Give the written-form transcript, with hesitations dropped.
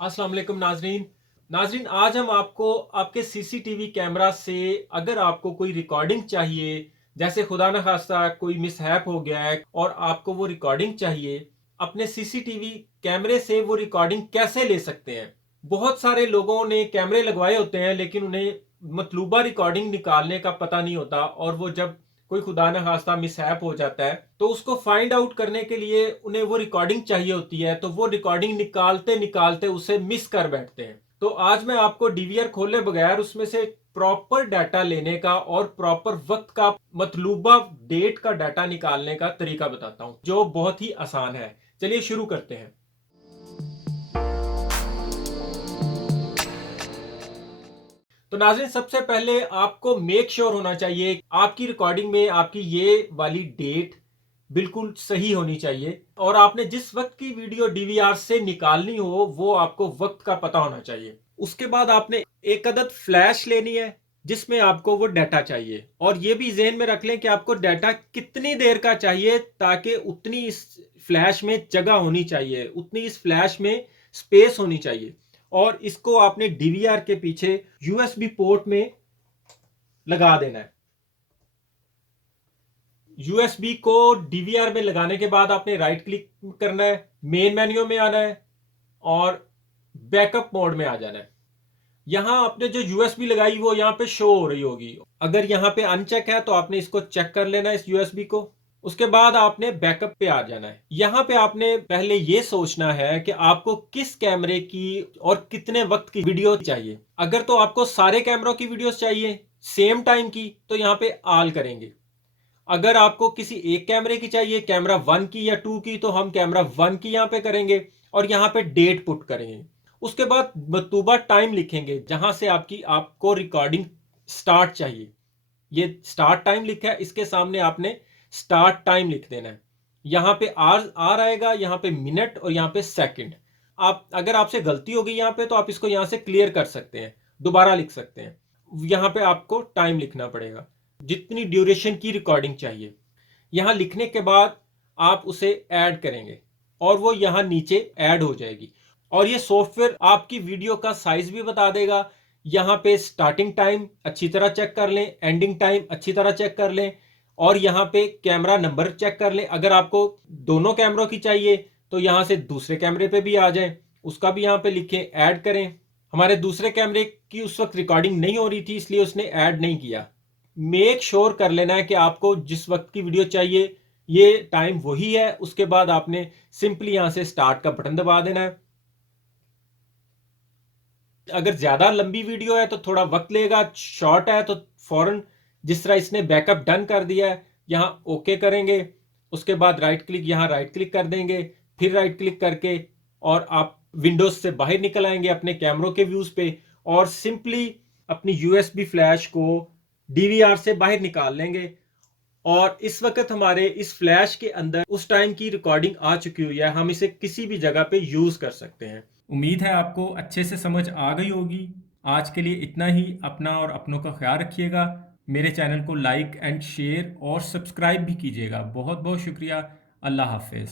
अस्सलाम वालेकुम नाजरीन, आज हम आपको आपके सीसीटीवी कैमरा से अगर आपको कोई रिकॉर्डिंग चाहिए, जैसे खुदा न खास्ता कोई मिसहैप हो गया है और आपको वो रिकॉर्डिंग चाहिए, अपने सीसीटीवी कैमरे से वो रिकॉर्डिंग कैसे ले सकते हैं। बहुत सारे लोगों ने कैमरे लगवाए होते हैं लेकिन उन्हें मतलूबा रिकॉर्डिंग निकालने का पता नहीं होता, और वो जब कोई खुदा न खास्ता मिसहैप हो जाता है तो उसको फाइंड आउट करने के लिए उन्हें वो रिकॉर्डिंग चाहिए होती है, तो वो रिकॉर्डिंग निकालते निकालते उसे मिस कर बैठते हैं। तो आज मैं आपको डीवीआर खोले बगैर उसमें से प्रॉपर डाटा लेने का और प्रॉपर वक्त का मतलूबा डेट का डाटा निकालने का तरीका बताता हूं, जो बहुत ही आसान है। चलिए शुरू करते हैं। तो नाज़रीन, सबसे पहले आपको मेक श्योर होना चाहिए आपकी रिकॉर्डिंग में आपकी ये वाली डेट बिल्कुल सही होनी चाहिए, और आपने जिस वक्त की वीडियो डीवीआर से निकालनी हो वो आपको वक्त का पता होना चाहिए। उसके बाद आपने एक अदद फ्लैश लेनी है जिसमें आपको वो डाटा चाहिए, और ये भी जेहन में रख लें कि आपको डाटा कितनी देर का चाहिए, ताकि उतनी इस फ्लैश में जगह होनी चाहिए, उतनी इस फ्लैश में स्पेस होनी चाहिए। और इसको आपने डीवीआर के पीछे यूएसबी पोर्ट में लगा देना है। यूएसबी को डीवीआर में लगाने के बाद आपने राइट क्लिक करना है, मेन मेन्यू में आना है और बैकअप मोड में आ जाना है। यहां आपने जो यूएसबी लगाई वो यहां पे शो हो रही होगी। अगर यहां पे अनचेक है तो आपने इसको चेक कर लेना है, इस यूएसबी को। उसके बाद आपने बैकअप पे आ जाना है। यहां पे आपने पहले ये सोचना है कि आपको किस कैमरे की और कितने वक्त की वीडियो चाहिए। अगर तो आपको सारे कैमरों की वीडियोस चाहिए सेम टाइम की, तो यहाँ पे ऑल करेंगे। अगर आपको किसी एक कैमरे की चाहिए, कैमरा 1 की या 2 की, तो हम कैमरा 1 की यहां पे करेंगे और यहां पे डेट पुट करेंगे। उसके बाद मतलूबा टाइम लिखेंगे जहां से आपको रिकॉर्डिंग स्टार्ट चाहिए। ये स्टार्ट टाइम लिखा है, इसके सामने आपने स्टार्ट टाइम लिख देना है। यहां पे आर आएगा, यहां पे मिनट और यहां पे सेकंड। आप अगर आपसे गलती हो गई यहां पे तो आप इसको यहां से क्लियर कर सकते हैं, दोबारा लिख सकते हैं। यहां पे आपको टाइम लिखना पड़ेगा, जितनी ड्यूरेशन की रिकॉर्डिंग चाहिए। यहां लिखने के बाद आप उसे ऐड करेंगे और वो यहां नीचे ऐड हो जाएगी, और ये सॉफ्टवेयर आपकी वीडियो का साइज भी बता देगा। यहां पे स्टार्टिंग टाइम अच्छी तरह चेक कर लें, एंडिंग टाइम अच्छी तरह चेक कर लें, और यहां पे कैमरा नंबर चेक कर लें। अगर आपको दोनों कैमरों की चाहिए तो यहां से दूसरे कैमरे पे भी आ जाएं, उसका भी यहां पे लिखें, ऐड करें। हमारे दूसरे कैमरे की उस वक्त रिकॉर्डिंग नहीं हो रही थी इसलिए उसने ऐड नहीं किया। मेक श्योर कर लेना है कि आपको जिस वक्त की वीडियो चाहिए ये टाइम वही है। उसके बाद आपने सिंपली यहां से स्टार्ट का बटन दबा देना है। अगर ज्यादा लंबी वीडियो है तो थोड़ा वक्त लेगा, शॉर्ट है तो फौरन, जिस तरह इसने बैकअप डन कर दिया है, यहां ओके करेंगे। उसके बाद राइट क्लिक, यहां राइट क्लिक कर देंगे, फिर राइट क्लिक करके और आप विंडोज से बाहर निकल आएंगे अपने कैमरों के व्यूज पे, और सिंपली अपनी यूएसबी फ्लैश को डीवीआर से बाहर निकाल लेंगे। और इस वक्त हमारे इस फ्लैश के अंदर उस टाइम की रिकॉर्डिंग आ चुकी हुई है, हम इसे किसी भी जगह पे यूज कर सकते हैं। उम्मीद है आपको अच्छे से समझ आ गई होगी। आज के लिए इतना ही। अपना और अपनों का ख्याल रखिएगा। मेरे चैनल को लाइक एंड शेयर और सब्सक्राइब भी कीजिएगा। बहुत बहुत शुक्रिया। अल्लाह हाफिज।